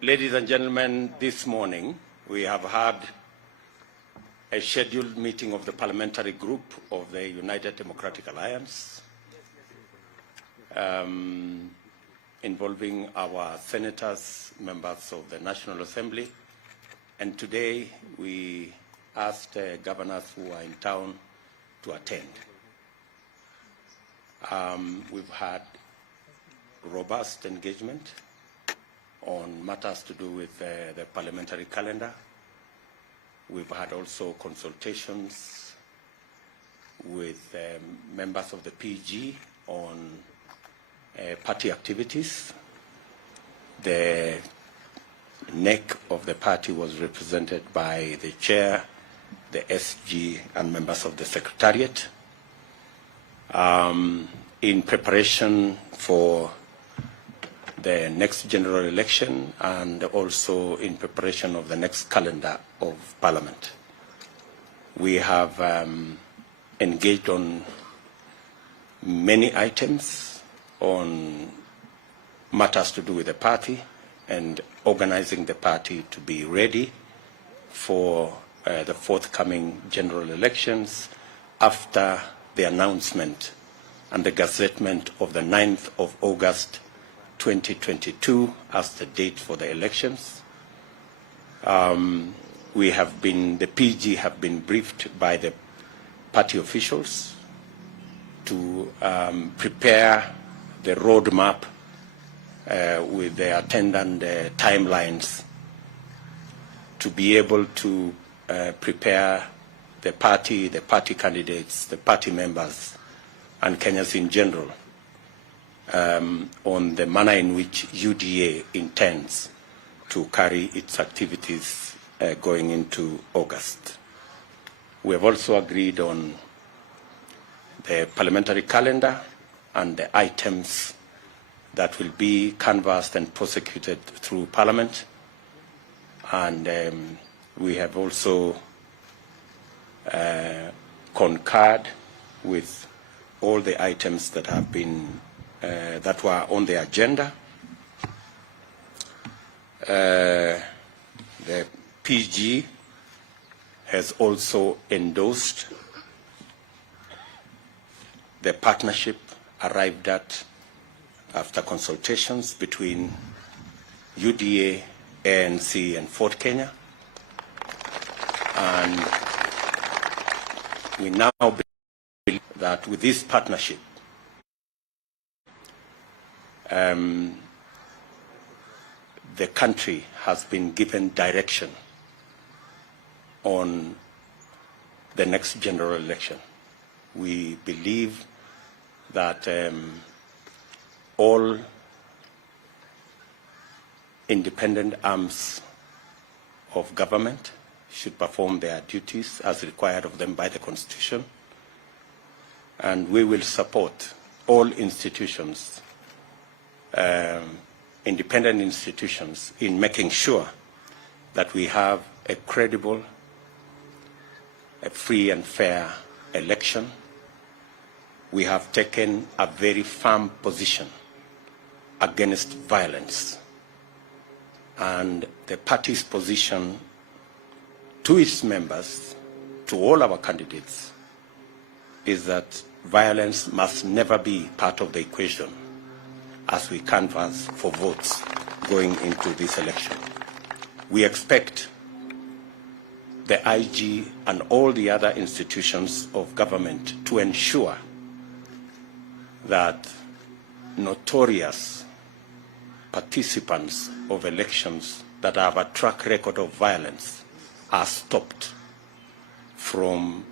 Ladies and gentlemen, this morning we have had a scheduled meeting of the parliamentary group of the United Democratic Alliance involving our senators, members of the National Assembly, and today we asked governors who are in town to attend. We've had robust engagement on matters to do with the parliamentary calendar. We've had also consultations with members of the PG on party activities. The neck of the party was represented by the chair, the SG, and members of the secretariat. In preparation for the next general election and also in preparation of the next calendar of Parliament. We have engaged on many items on matters to do with the party and organizing the party to be ready for the forthcoming general elections after the announcement and the gazettement of the 9th of August 2022 as the date for the elections. The PG have been briefed by the party officials to prepare the roadmap with the attendant timelines to be able to prepare the party candidates, the party members, and Kenyans in general on the manner in which UDA intends to carry its activities going into August. We have also agreed on the parliamentary calendar and the items that will be canvassed and prosecuted through Parliament. And we have also concurred with all the items that have been that were on the agenda. The PG has also endorsed the partnership arrived at after consultations between UDA, ANC, and Ford Kenya. And we now believe that with this partnership, the country has been given direction on the next general election. We believe that all independent arms of government should perform their duties as required of them by the Constitution, and we will support all institutions, independent institutions, in making sure that we have a credible, a free and fair election. We have taken a very firm position against violence, and the party's position to its members, to all our candidates, is that violence must never be part of the equation as we canvass for votes going into this election. We expect the IG and all the other institutions of government to ensure that notorious participants of elections that have a track record of violence are stopped from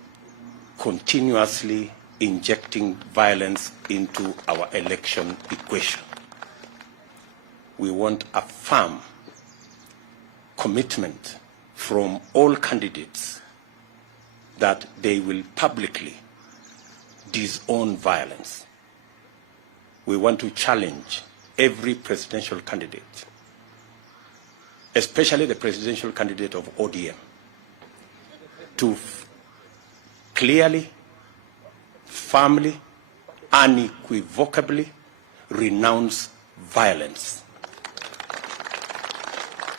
continuously injecting violence into our election equation. We want a firm commitment from all candidates that they will publicly disown violence. We want to challenge every presidential candidate, especially the presidential candidate of ODM, to clearly, firmly, unequivocally renounce violence.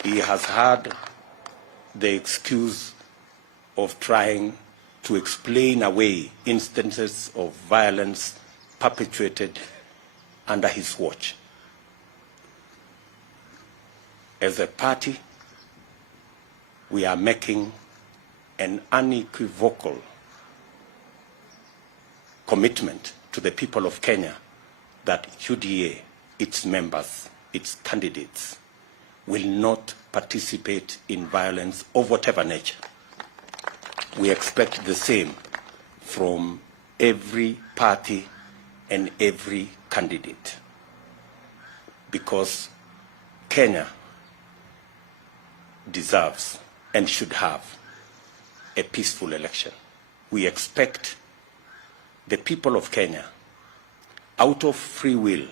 He has had the excuse of trying to explain away instances of violence perpetrated under his watch. As a party, we are making an unequivocal commitment to the people of Kenya that UDA, its members, its candidates, will not participate in violence of whatever nature. We expect the same from every party and every candidate, because Kenya deserves and should have a peaceful election. We expect the people of Kenya, out of free will,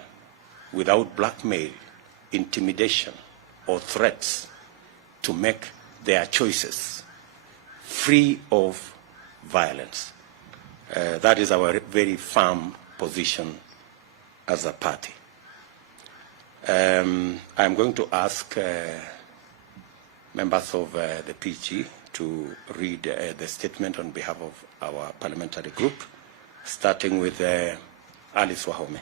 without blackmail, intimidation, or threats, to make their choices free of violence. That is our very firm position as a party. I'm going to ask members of the PG to read the statement on behalf of our parliamentary group, starting with Alice Wahome.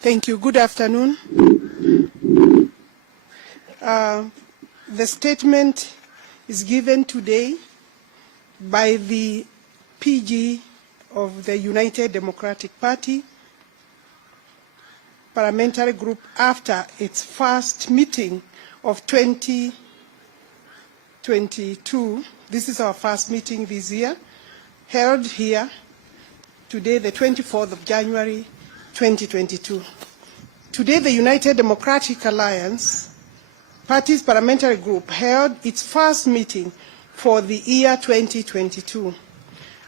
Thank you. Good afternoon. The statement is given today by the PG of the United Democratic Party parliamentary group after its first meeting of 2022. This is our first meeting this year, held here today, the 24th of January, 2022. Today, the United Democratic Alliance Party's parliamentary group held its first meeting for the year 2022.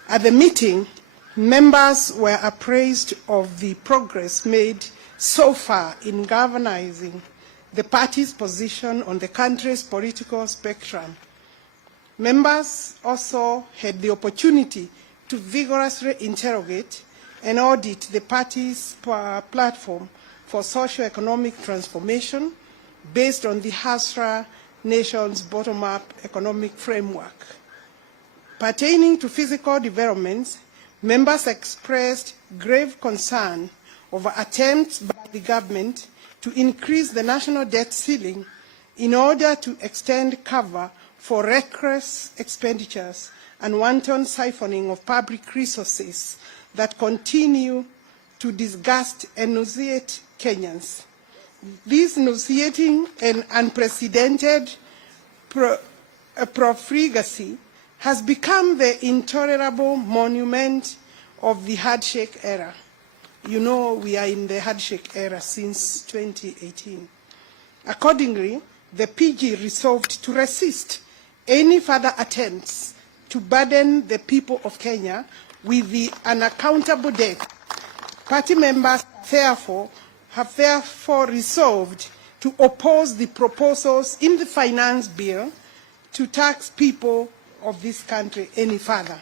At the meeting, members were appraised of the progress made so far in galvanizing the party's position on the country's political spectrum. Members also had the opportunity to vigorously interrogate and audit the party's platform for socio-economic transformation based on the Hasra Nation's bottom-up economic framework. Pertaining to physical developments, members expressed grave concern over attempts by the government to increase the national debt ceiling in order to extend cover for reckless expenditures and wanton siphoning of public resources that continue to disgust and nauseate Kenyans. This nauseating and unprecedented profligacy has become the intolerable monument of the handshake era. You know, we are in the handshake era since 2018. Accordingly, the PG resolved to resist any further attempts to burden the people of Kenya with the unaccountable debt. Party members have therefore resolved to oppose the proposals in the finance bill to tax people of this country any further.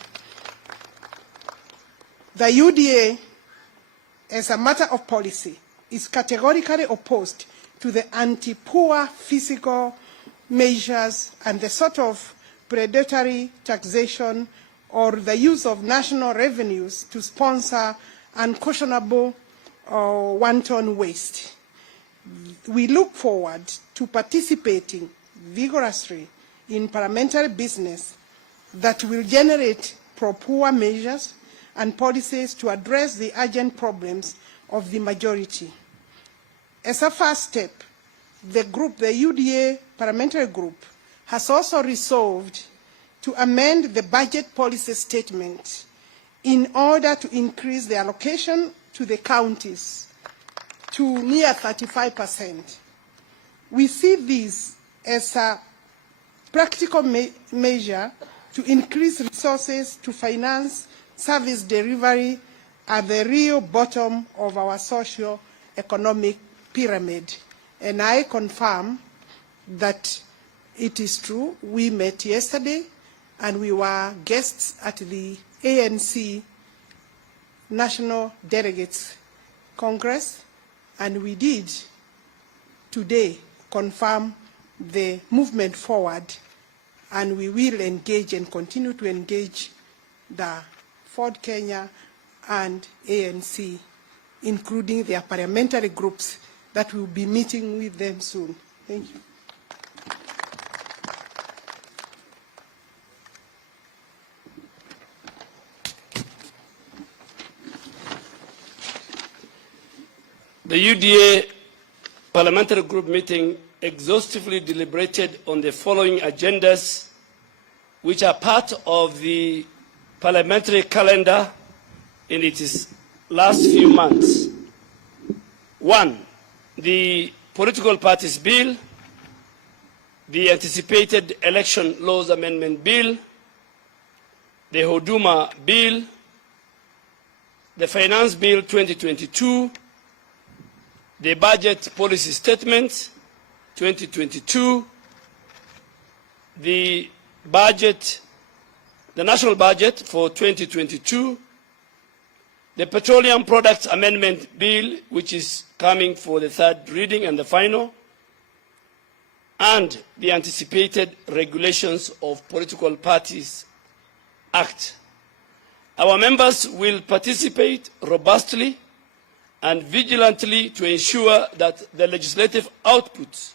The UDA, as a matter of policy, is categorically opposed to the anti-poor fiscal measures and the sort of predatory taxation or the use of national revenues to sponsor unconscionable wanton waste. We look forward to participating vigorously in parliamentary business that will generate pro-poor measures and policies to address the urgent problems of the majority. As a first step, the UDA Parliamentary Group has also resolved to amend the budget policy statement in order to increase the allocation to the counties to near 35%. We see this as a practical measure to increase resources to finance service delivery at the real bottom of our socio-economic pyramid. And I confirm that it is true. We met yesterday and we were guests at the ANC National Delegates Congress, and we did today confirm the movement forward, and we will engage and continue to engage the Ford Kenya and ANC, including their parliamentary groups that will be meeting with them soon. Thank you. The UDA Parliamentary Group meeting exhaustively deliberated on the following agendas, which are part of the parliamentary calendar in its last few months. 1, the Political Parties Bill, the anticipated Election Laws Amendment Bill, the Huduma Bill, the Finance Bill 2022, the Budget Policy Statement 2022, the National Budget for 2022, the Petroleum Products Amendment Bill, which is coming for the third reading and the final, and the anticipated Regulations of Political Parties Act. Our members will participate robustly and vigilantly to ensure that the legislative output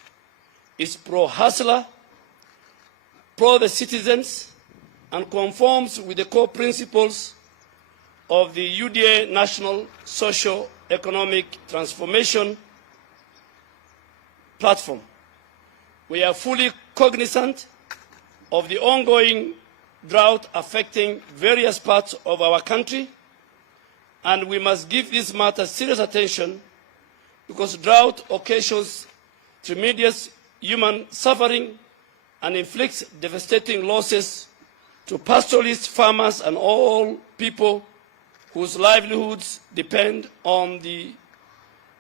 is pro-hustler, pro-the citizens, and conforms with the core principles of the UDA National Socio-Economic Transformation Platform. We are fully cognizant of the ongoing drought affecting various parts of our country, and we must give this matter serious attention because drought occasions tremendous human suffering and inflicts devastating losses to pastoralists, farmers, and all people whose livelihoods depend on the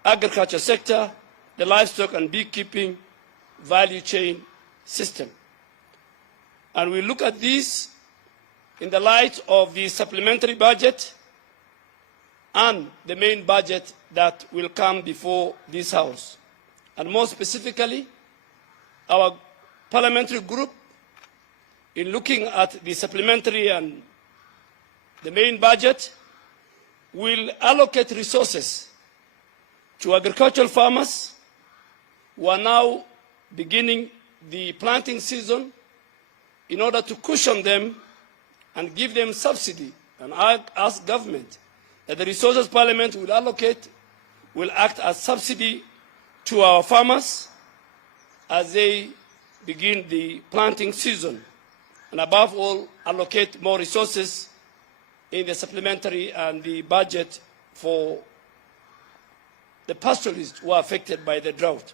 agriculture sector, the livestock and beekeeping value chain system. And we look at this in the light of the supplementary budget and the main budget that will come before this House. And more specifically, our parliamentary group, in looking at the supplementary and the main budget, will allocate resources to agricultural farmers who are now beginning the planting season in order to cushion them and give them subsidy. And I ask government that the resources Parliament will allocate will act as subsidy to our farmers as they begin the planting season. And above all, allocate more resources in the supplementary and the budget for the pastoralists who are affected by the drought.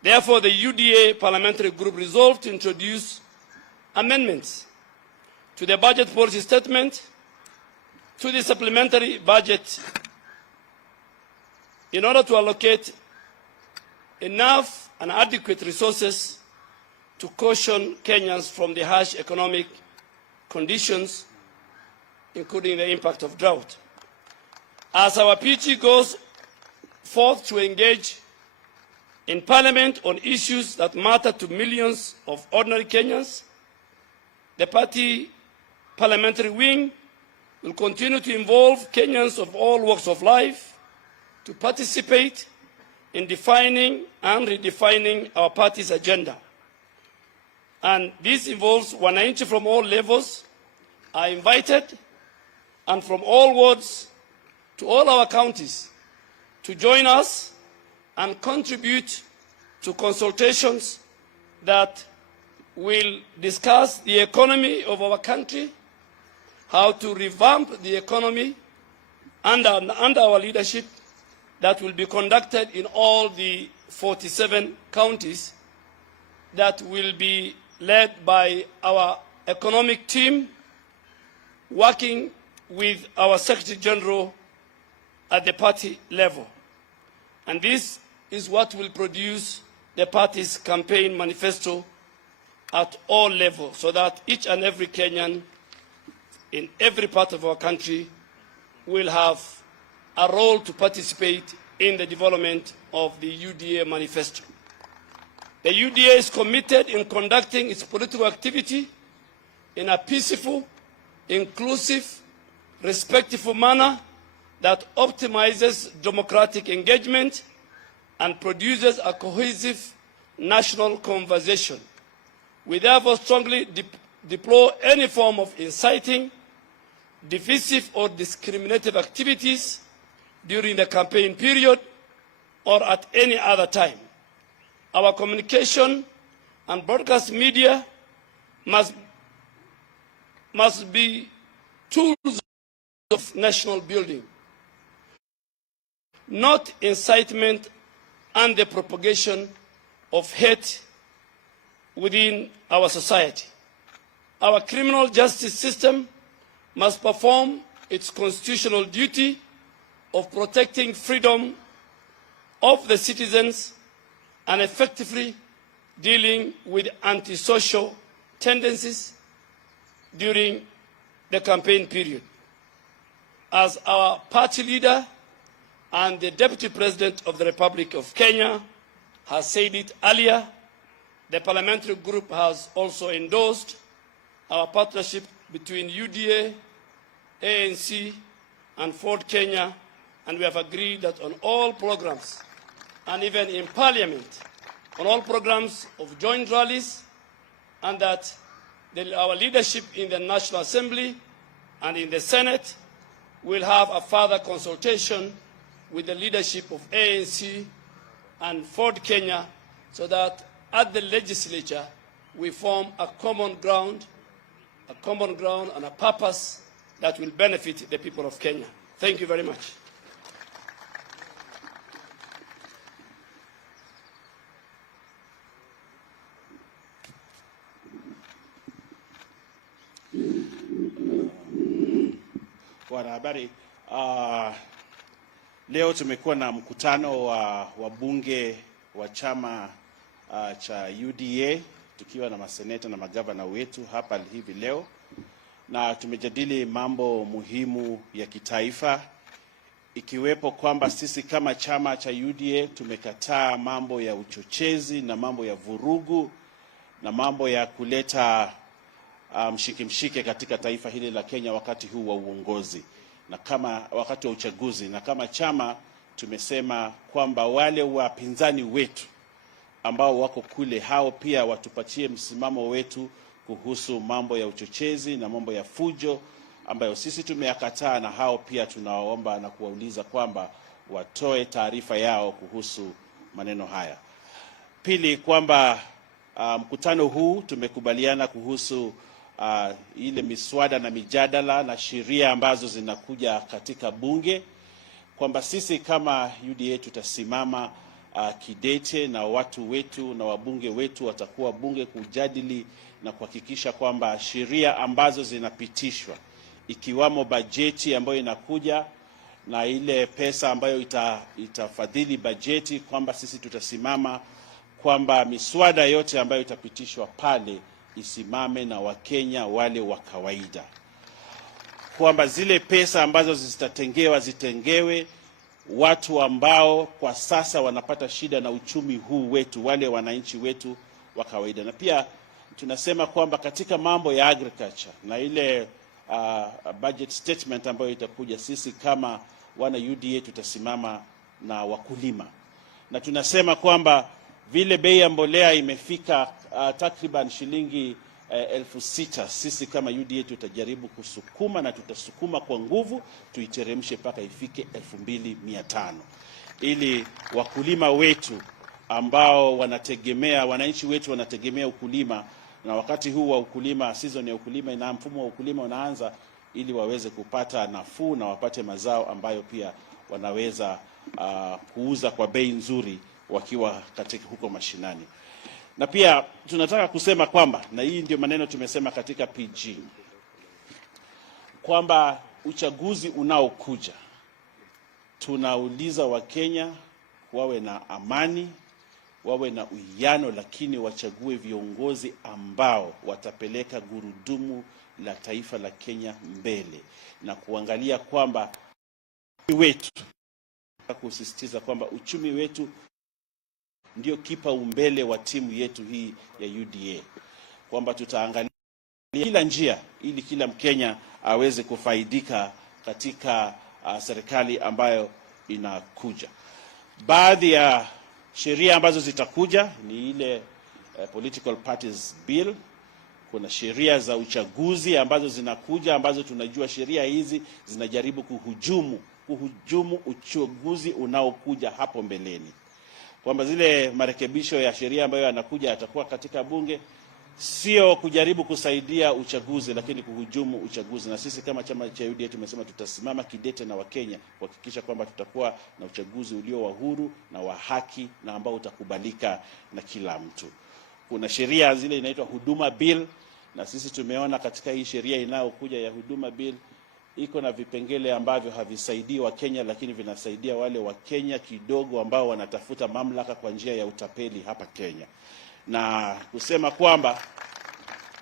Therefore, the UDA Parliamentary Group resolved to introduce amendments to the budget policy statement, to the supplementary budget, in order to allocate enough and adequate resources to caution Kenyans from the harsh economic conditions, including the impact of drought. As our PG goes forth to engage in Parliament on issues that matter to millions of ordinary Kenyans, the party parliamentary wing will continue to involve Kenyans of all walks of life to participate in defining and redefining our party's agenda. And this involves wananchi from all levels are invited, and from all wards to all our counties, to join us and contribute to consultations that will discuss the economy of our country, how to revamp the economy under our leadership, that will be conducted in all the 47 counties that will be led by our economic team, working with our Secretary General at the party level. And this is what will produce the party's campaign manifesto at all levels, so that each and every Kenyan in every part of our country will have a role to participate in the development of the UDA manifesto. The UDA is committed in conducting its political activity in a peaceful, inclusive, respectful manner that optimizes democratic engagement and produces a cohesive national conversation. We therefore strongly deplore any form of inciting, divisive or discriminative activities during the campaign period or at any other time. Our communication and broadcast media must be tools of national building, not incitement and the propagation of hate within our society. Our criminal justice system must perform its constitutional duty of protecting freedom of the citizens and effectively dealing with antisocial tendencies during the campaign period. As our party leader and the Deputy President of the Republic of Kenya has said it earlier, the parliamentary group has also endorsed our partnership between UDA, ANC, and Ford Kenya, and we have agreed that on all programs, and even in Parliament, on all programs of joint rallies, and that our leadership in the National Assembly and in the Senate will have a further consultation with the leadership of ANC and Ford Kenya, so that at the legislature we form a common ground and a purpose that will benefit the people of Kenya. Thank you very much. Wanahabari, leo tumekuwa na mkutano wa wabunge wa chama cha UDA tukiwa na maseneta na magavana wetu hapa hivi leo, na tumejadili mambo muhimu ya kitaifa, ikiwepo kwamba sisi kama chama cha UDA tumekataa mambo ya uchochezi na mambo ya vurugu na mambo ya kuleta mshike katika taifa hili la Kenya wakati huu wa uongozi na kama wakati wa uchaguzi. Na kama chama tumesema kwamba wale wapinzani wetu ambao wako kule, hao pia watupatie msimamo wetu kuhusu mambo ya uchochezi na mambo ya fujo ambayo sisi tumeyakataa, na hao pia tunawaomba na kuwauliza kwamba watoe taarifa yao kuhusu maneno haya. Pili, kwamba mkutano huu tumekubaliana kuhusu ile miswada na mijadala na sheria ambazo zinakuja katika bunge, kwamba sisi kama UDA tutasimama kidete na watu wetu na wabunge wetu watakuwa bunge kujadili na kuhakikisha kwamba sheria ambazo zinapitishwa, ikiwamo bajeti ambayo inakuja na ile pesa ambayo itafadhili bajeti, kwamba sisi tutasimama kwamba miswada yote ambayo itapitishwa pale isimame na Wakenya wale wa kawaida, kwamba zile pesa ambazo zitatengewa zitengewe watu ambao kwa sasa wanapata shida na uchumi huu wetu, wale wananchi wetu wa kawaida. Na pia tunasema kwamba katika mambo ya agriculture na ile budget statement ambayo itakuja, sisi kama wana UDA tutasimama na wakulima, na tunasema kwamba vile bei ya mbolea imefika takriban shilingi 6,000, sisi kama UDA tutajaribu kusukuma na tutasukuma kwa nguvu tuiteremshe mpaka ifike 2,500, ili wakulima wetu ambao wanategemea, wananchi wetu wanategemea ukulima, na wakati huu wa ukulima, season ya ukulima na mfumo wa ukulima unaanza, ili waweze kupata nafuu na wapate mazao ambayo pia wanaweza kuuza kwa bei nzuri wakiwa katika huko mashinani. Na pia tunataka kusema kwamba, na hii ndio maneno tumesema katika PG, kwamba uchaguzi unaokuja tunauliza Wakenya wawe na amani, wawe na uwiano, lakini wachague viongozi ambao watapeleka gurudumu la taifa la Kenya mbele, na kuangalia kwamba wetu, kusisitiza kwamba uchumi wetu ndio kipaumbele wa timu yetu hii ya UDA, kwamba tutaangalia kila njia ili kila Mkenya aweze kufaidika katika serikali ambayo inakuja. Baadhi ya sheria ambazo zitakuja ni ile Political Parties Bill. Kuna sheria za uchaguzi ambazo zinakuja, ambazo tunajua sheria hizi zinajaribu kuhujumu uchaguzi unaokuja hapo mbeleni, kwamba zile marekebisho ya sheria ambayo yanakuja yatakuwa katika bunge, sio kujaribu kusaidia uchaguzi, lakini kuhujumu uchaguzi. Na sisi kama chama cha UDA tumesema tutasimama kidete na Wakenya kuhakikisha kwamba tutakuwa na uchaguzi ulio wa huru na wa haki na ambao utakubalika na kila mtu. Kuna sheria zile inaitwa Huduma Bill, na sisi tumeona katika hii sheria inayokuja ya Huduma Bill iko na vipengele ambavyo havisaidii Wakenya, lakini vinasaidia wale Wakenya kidogo ambao wanatafuta mamlaka kwa njia ya utapeli hapa Kenya. Na kusema kwamba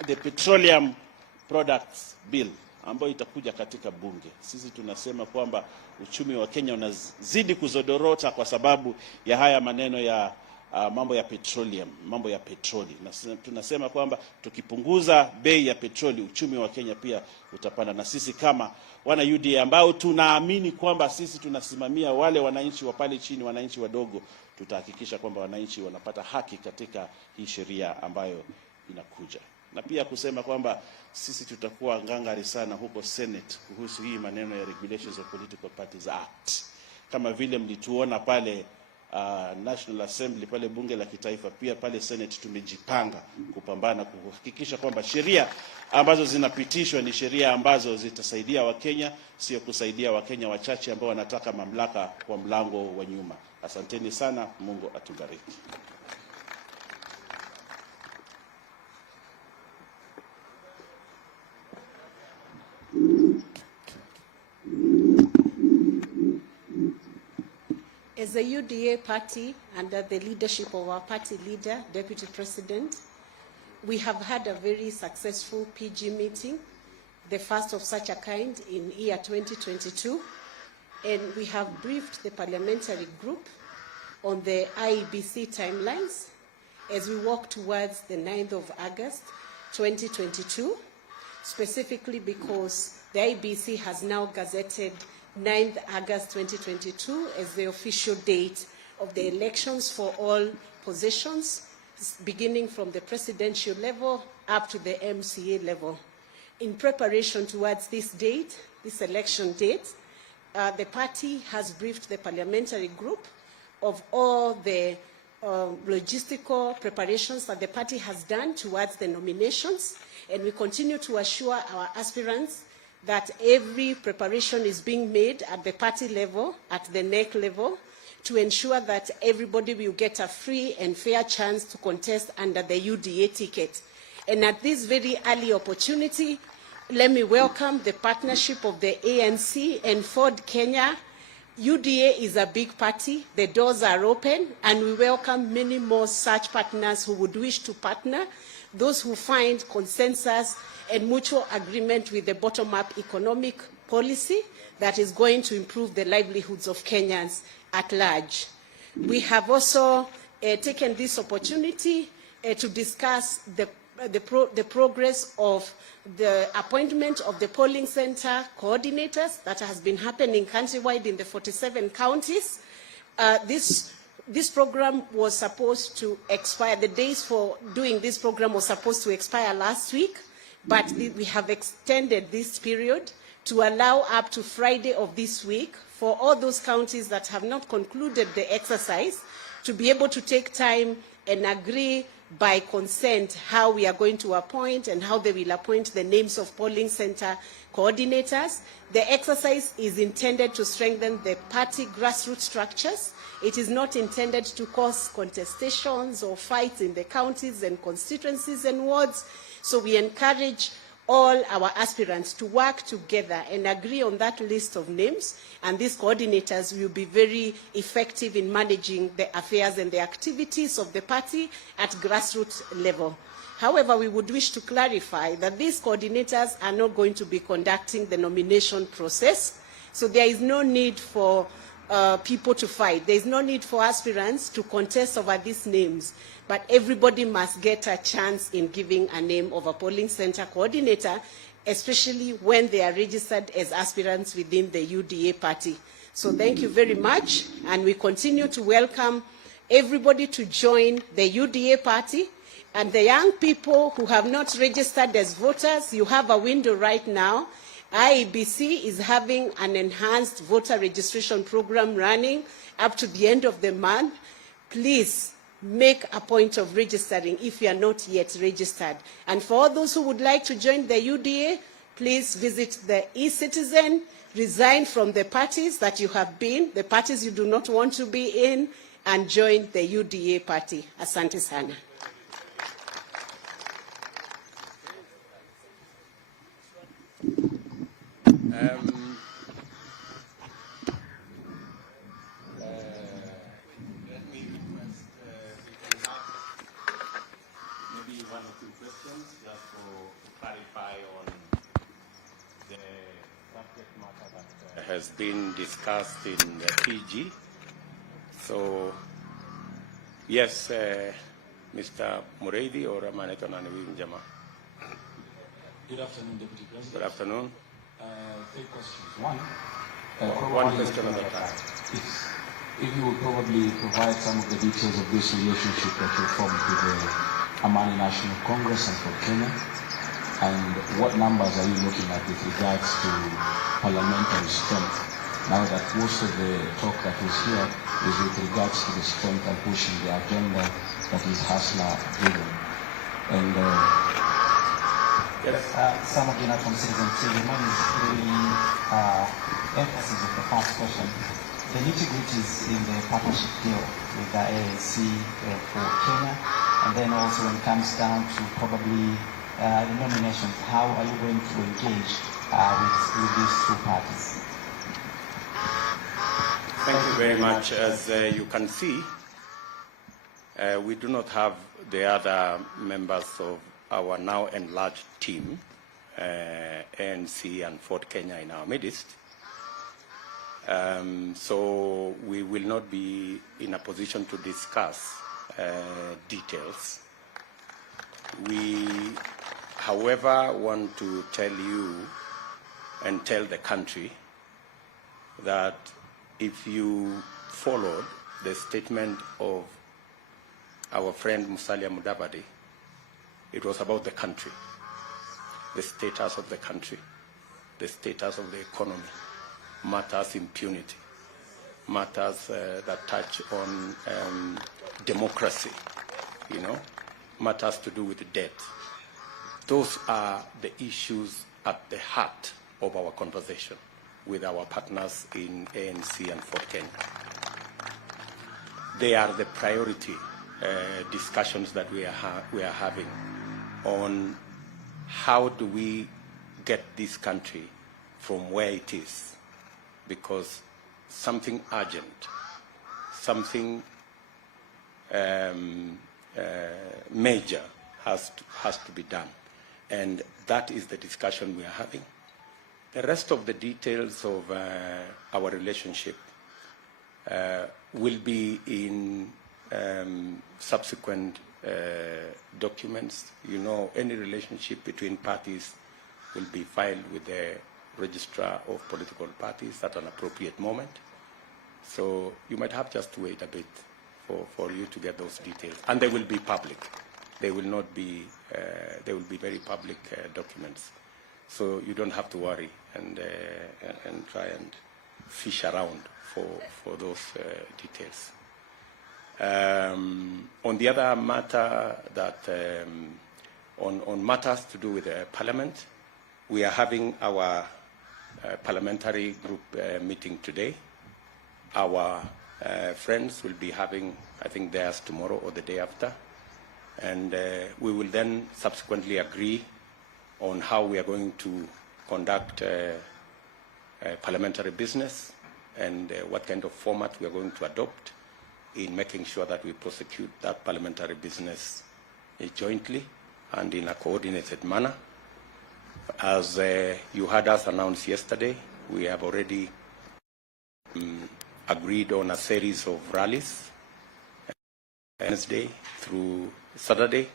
the Petroleum Products Bill ambayo itakuja katika bunge, sisi tunasema kwamba uchumi wa Kenya unazidi kuzodorota kwa sababu ya haya maneno ya mambo ya petroleum, mambo ya petroli. Na tunasema kwamba tukipunguza bei ya petroli, uchumi wa Kenya pia utapanda. Na sisi kama wana UDA ambao tunaamini kwamba sisi tunasimamia wale wananchi wa pale chini, wananchi wadogo, tutahakikisha kwamba wananchi wanapata haki katika hii sheria ambayo inakuja. Na pia kusema kwamba sisi tutakuwa ngangari sana huko Senate kuhusu hii maneno ya Regulations of Political Parties Act. Kama vile mlituona pale National Assembly, pale bunge la kitaifa, pia pale Senate tumejipanga kupambana kuhakikisha kwamba sheria ambazo zinapitishwa ni sheria ambazo zitasaidia Wakenya, sio kusaidia Wakenya wachache ambao wanataka mamlaka kwa mlango wa nyuma. Asanteni sana, Mungu atubariki. As a UDA party, under the leadership of our party leader, Deputy President, we have had a very successful PG meeting, the first of such a kind in year 2022, and we have briefed the parliamentary group on the IEBC timelines as we walk towards the 9th of August 2022, specifically because the IEBC has now gazetted 9th August 2022 as the official date of the elections for all positions, beginning from the presidential level up to the MCA level. In preparation towards this date, this election date, the party has briefed the parliamentary group of all the logistical preparations that the party has done towards the nominations, and we continue to assure our aspirants that every preparation is being made at the party level, at the NEC level, to ensure that everybody will get a free and fair chance to contest under the UDA ticket. And at this very early opportunity, let me welcome the partnership of the ANC and Ford Kenya. UDA is a big party, the doors are open, and we welcome many more such partners who would wish to partner, those who find consensus and mutual agreement with the bottom-up economic policy that is going to improve the livelihoods of Kenyans at large. We have also taken this opportunity to discuss the progress of the appointment of the polling center coordinators that has been happening countrywide in the 47 counties. This program was supposed to expire, the days for doing this program was supposed to expire last week, but we have extended this period to allow up to Friday of this week for all those counties that have not concluded the exercise to be able to take time and agree by consent how we are going to appoint and how they will appoint the names of polling center coordinators. The exercise is intended to strengthen the party grassroots structures. It is not intended to cause contestations or fights in the counties and constituencies and wards. So we encourage all our aspirants to work together and agree on that list of names, and these coordinators will be very effective in managing the affairs and the activities of the party at grassroots level. However, we would wish to clarify that these coordinators are not going to be conducting the nomination process, so there is no need for people to fight. There is no need for aspirants to contest over these names, but everybody must get a chance in giving a name of a polling center coordinator, especially when they are registered as aspirants within the UDA party. So thank you very much, and we continue to welcome everybody to join the UDA party. And the young people who have not registered as voters, you have a window right now. IEBC is having an enhanced voter registration program running up to the end of the month. Please make a point of registering if you are not yet registered. And for all those who would like to join the UDA, please visit the e-citizen, resign from the parties that you have been, the parties you do not want to be in, and join the UDA party. Asante sana. Let me request maybe one or two questions just to clarify on the subject matter that has been discussed in the PG. So, yes, Mr. Muredi or Amanetonani Jama. Good afternoon, Deputy President. Good afternoon. Three questions. One question at a time. If you would probably provide some of the details of this relationship that you formed with the Amani National Congress and for Kenya, and what numbers are you looking at with regards to parliamentary strength, now that most of the talk that is here is with regards to the strength and pushing the agenda that is Hasla-driven. And some of you know from Citizen TV, one is really emphasis of the first question. The nitty-gritties in the partnership deal with the ANC for Kenya, and then also when it comes down to probably the nominations, how are you going to engage with these two parties? Thank you very much. As you can see, we do not have the other members of our now enlarged team, ANC and Ford Kenya, in our midst. So we will not be in a position to discuss details. We, however, want to tell you and tell the country that if you followed the statement of our friend Musalia Mudavadi, it was about the country, the status of the country, the status of the economy, matters impunity, matters that touch on democracy, you know, matters to do with debt. Those are the issues at the heart of our conversation with our partners in ANC and Ford Kenya. They are the priority discussions that we are having on how do we get this country from where it is, because something urgent, something major has to be done, and that is the discussion we are having. The rest of the details of our relationship will be in subsequent documents. You know, any relationship between parties will be filed with the registrar of political parties at an appropriate moment. So you might have just to wait a bit for you to get those details, and they will be public. They will not be. They will be very public documents. So you don't have to worry and try and fish around for those details. On the other matter that, on matters to do with Parliament, we are having our parliamentary group meeting today. Our friends will be having, I think, theirs tomorrow or the day after. And we will then subsequently agree on how we are going to conduct parliamentary business and what kind of format we are going to adopt in making sure that we prosecute that parliamentary business jointly and in a coordinated manner. As you heard us announce yesterday, we have already agreed on a series of rallies Wednesday through Saturday,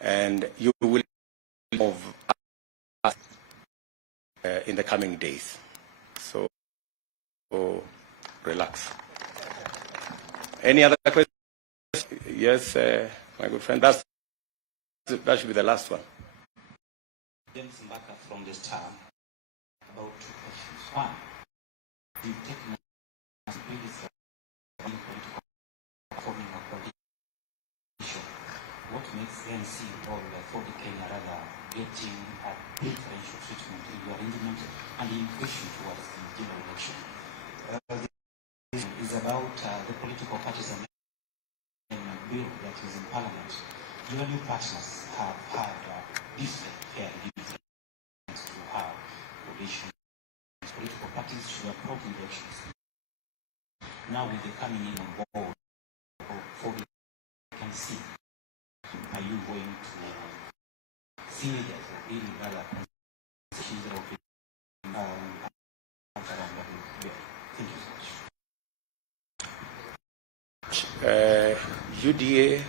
and you will of us in the coming days. So relax. Any other questions? Yes, my good friend. That should be the last one. James Mbaka from this town. About two questions. One, you've taken a previous political forming a coalition. What makes ANC or for the Kenya rather getting a differential treatment in your arrangement and the invitation towards the general election? This is about the political parties and bill that is in Parliament. Your new partners have had different difference to how coalitions, political parties should approach elections. Now with the coming in on board for the can see, are you going to see that or really rather positions that will be thank you so much. UDA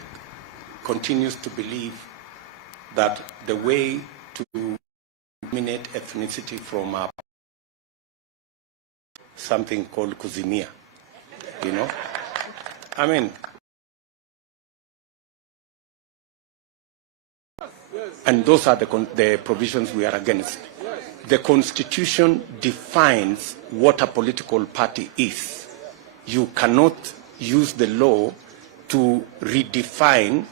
continues to believe that the way to eliminate ethnicity from something called kuzimia, you know, I mean, and those are the provisions we are against. The Constitution defines what a political party is. You cannot use the law to redefine